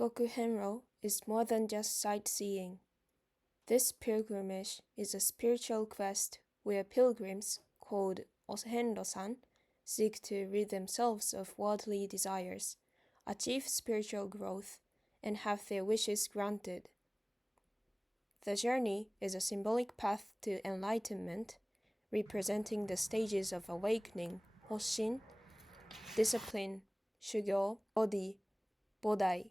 Shikoku Henro is more than just sightseeing. This pilgrimage is a spiritual quest where pilgrims, called Henro-san, seek to rid themselves of worldly desires, achieve spiritual growth, and have their wishes granted. The journey is a symbolic path to enlightenment, representing the stages of awakening, Hoshin, discipline, Shugyo, Bodhi, Bodai,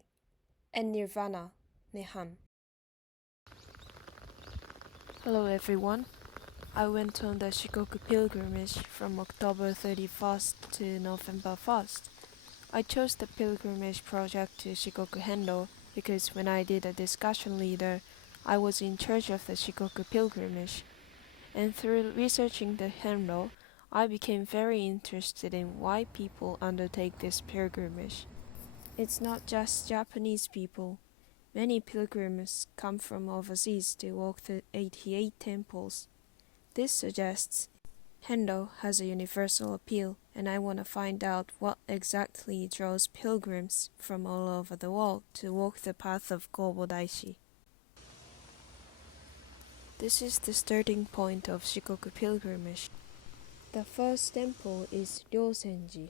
and Nirvana, Nehan. Hello everyone. I went on the Shikoku Pilgrimage from October 31st to November 1st. I chose the pilgrimage project to Shikoku Henro because when I did a discussion leader, I was in charge of the Shikoku Pilgrimage. And through researching the Henro, I became very interested in why people undertake this pilgrimage. It's not just Japanese people. Many pilgrims come from overseas to walk the 88 temples. This suggests Henro has a universal appeal, and I want to find out what exactly draws pilgrims from all over the world to walk the path of Kobodaishi. This is the starting point of Shikoku Pilgrimage. The first temple is Ryosenji.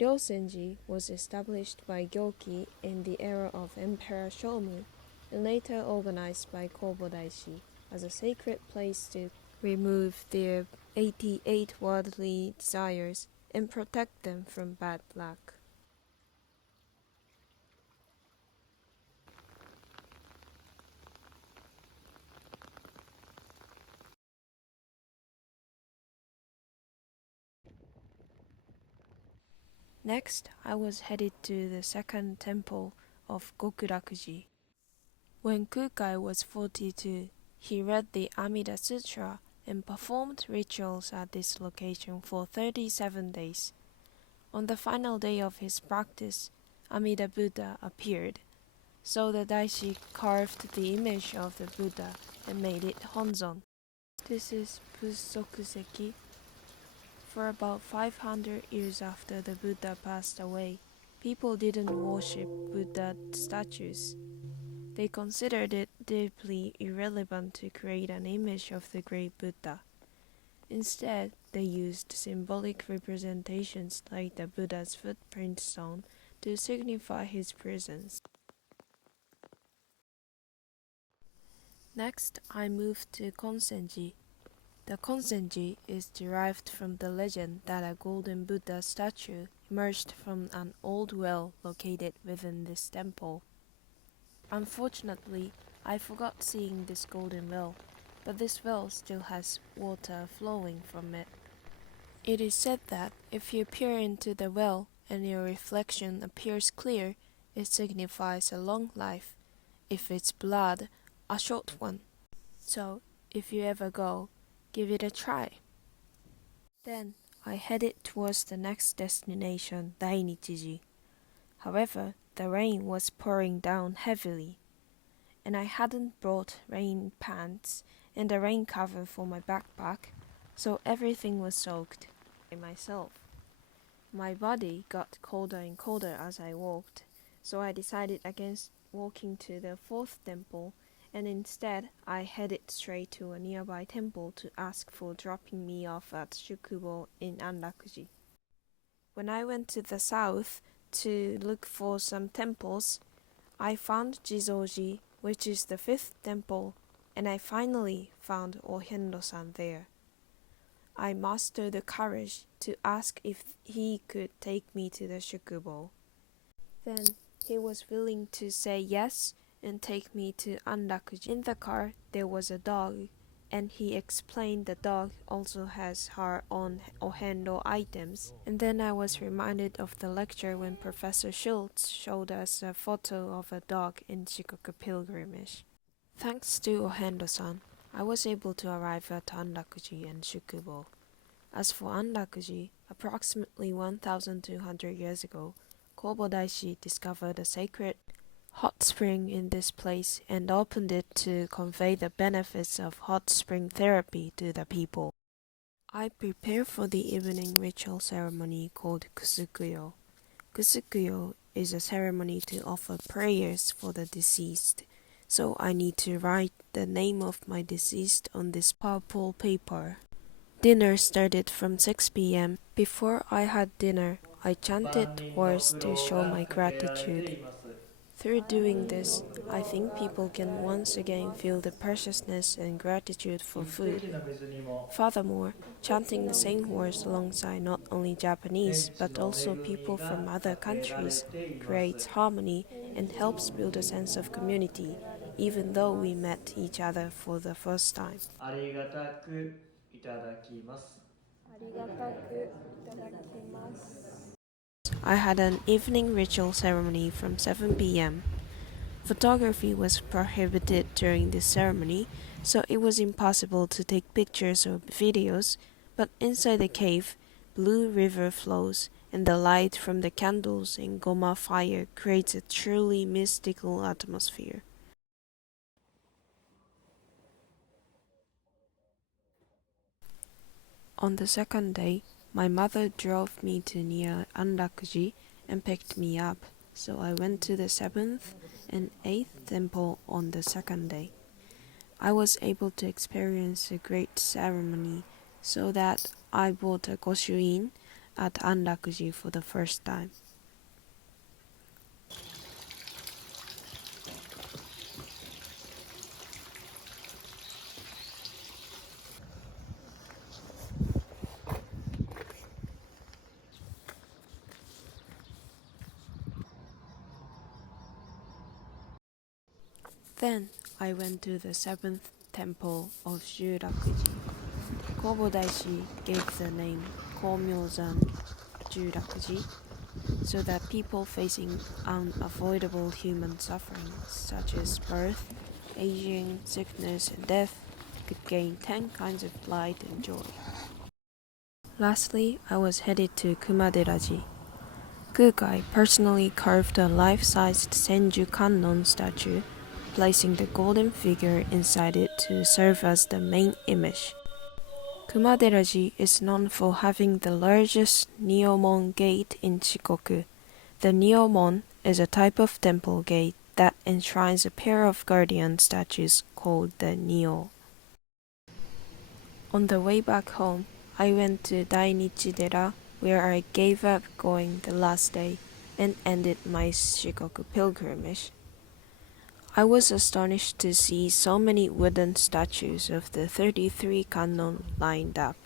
Ryosenji was established by Gyoki in the era of Emperor Shomu and later organized by Kobodaishi as a sacred place to remove their 88 worldly desires and protect them from bad luck. Next, I was headed to the second temple of Gokurakuji. When Kukai was 42, he read the Amida Sutra and performed rituals at this location for 37 days. On the final day of his practice, Amida Buddha appeared, so the Daishi carved the image of the Buddha and made it Honzon. This is Bussokuseki. For about 500 years after the Buddha passed away, people didn't worship Buddha statues. They considered it deeply irrelevant to create an image of the great Buddha. Instead, they used symbolic representations like the Buddha's footprint stone to signify his presence. Next, I moved to Konsenji. The Konsenji is derived from the legend that a golden Buddha statue emerged from an old well located within this temple. Unfortunately, I forgot seeing this golden well, but this well still has water flowing from it. It is said that if you peer into the well and your reflection appears clear, it signifies a long life. If it's blood, a short one. So, if you ever go, give it a try. Then I headed towards the next destination, Dainichiji. However, the rain was pouring down heavily, and I hadn't brought rain pants and a rain cover for my backpack, so everything was soaked by myself. My body got colder and colder as I walked, so I decided against walking to the fourth temple, and instead I headed straight to a nearby temple to ask for dropping me off at Shukubo in Anrakuji. When I went to the south to look for some temples, I found Jizoji, which is the fifth temple, and I finally found Henro-san there. I mustered the courage to ask if he could take me to the Shukubo. Then he was willing to say yes and take me to Anrakuji. In the car there was a dog, and he explained the dog also has her own Ohendo items. And then I was reminded of the lecture when Professor Schultz showed us a photo of a dog in Shikoku Pilgrimage. Thanks to Ohendo-san, I was able to arrive at Anrakuji and Shukubo. As for Anrakuji, approximately 1,200 years ago, Kobodaishi discovered a sacred hot spring in this place and opened it to convey the benefits of hot spring therapy to the people. I prepare for the evening ritual ceremony called Kusukuyo. Kusukuyo is a ceremony to offer prayers for the deceased, so I need to write the name of my deceased on this purple paper. Dinner started from 6 p.m. Before I had dinner, I chanted words to show my gratitude. Through doing this, I think people can once again feel the preciousness and gratitude for food. Furthermore, chanting the same words alongside not only Japanese but also people from other countries creates harmony and helps build a sense of community, even though we met each other for the first time. ありがたくいただきます。I had an evening ritual ceremony from 7 p.m. Photography was prohibited during this ceremony, so it was impossible to take pictures or videos, but inside the cave, blue river flows, and the light from the candles and goma fire creates a truly mystical atmosphere. On the second day, my mother drove me to near Anrakuji and picked me up, so I went to the 7th and 8th temple on the second day. I was able to experience a great ceremony, so that I bought a goshuin at Anrakuji for the first time. Then I went to the 7th temple of Shurakuji. Kobodaishi gave the name Komyozan Shurakuji so that people facing unavoidable human suffering such as birth, aging, sickness, and death could gain 10 kinds of light and joy. Lastly, I was headed to Kumaderaji. Kukai personally carved a life-sized Senju Kannon statue, placing the golden figure inside it to serve as the main image. Kumaderaji is known for having the largest Niomon gate in Shikoku. The Niomon is a type of temple gate that enshrines a pair of guardian statues called the Nio. On the way back home, I went to Dainichi-dera, where I gave up going the last day and ended my Shikoku Pilgrimage. I was astonished to see so many wooden statues of the 33 Kannon lined up.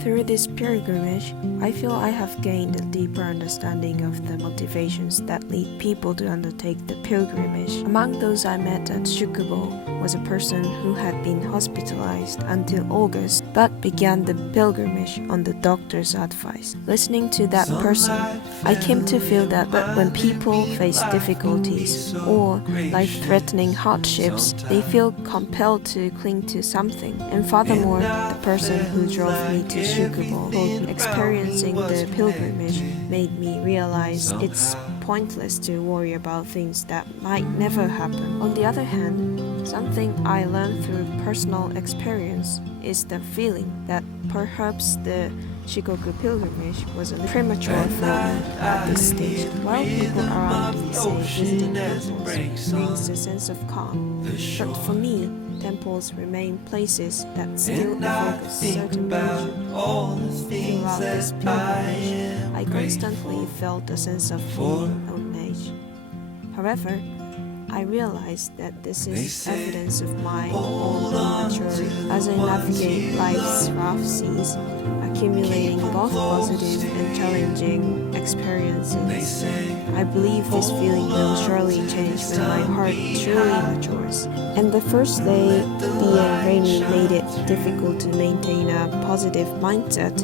Through this pilgrimage, I feel I have gained a deeper understanding of the motivations that lead people to undertake the pilgrimage. Among those I met at Shukubo was a person who had been hospitalized until August but began the pilgrimage on the doctor's advice. Listening to that person, I came to feel that when people face difficulties or life-threatening hardships, they feel compelled to cling to something. And furthermore, the person who drove me to Shukubo, experiencing the pilgrimage made me realize it's pointless to worry about things that might never happen. On the other hand, something I learned through personal experience is the feeling that perhaps the Shikoku Pilgrimage was a premature thought at this stage. While people around me say visiting temples brings a sense of calm, but for me, temples remain places that still evoke a certain emotion. Throughout this pilgrimage, I constantly felt a sense of being on edge. However, I realized that this is evidence of my own immaturity as I navigate life's rough seas, accumulating both positive and challenging experiences. I believe this feeling will surely change when my heart truly matures. And the first day being rainy made it difficult to maintain a positive mindset.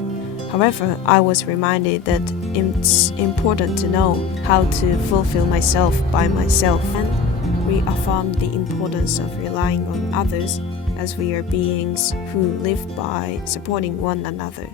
However, I was reminded that it's important to know how to fulfill myself by myself and reaffirmed the importance of relying on others as we are beings who live by supporting one another.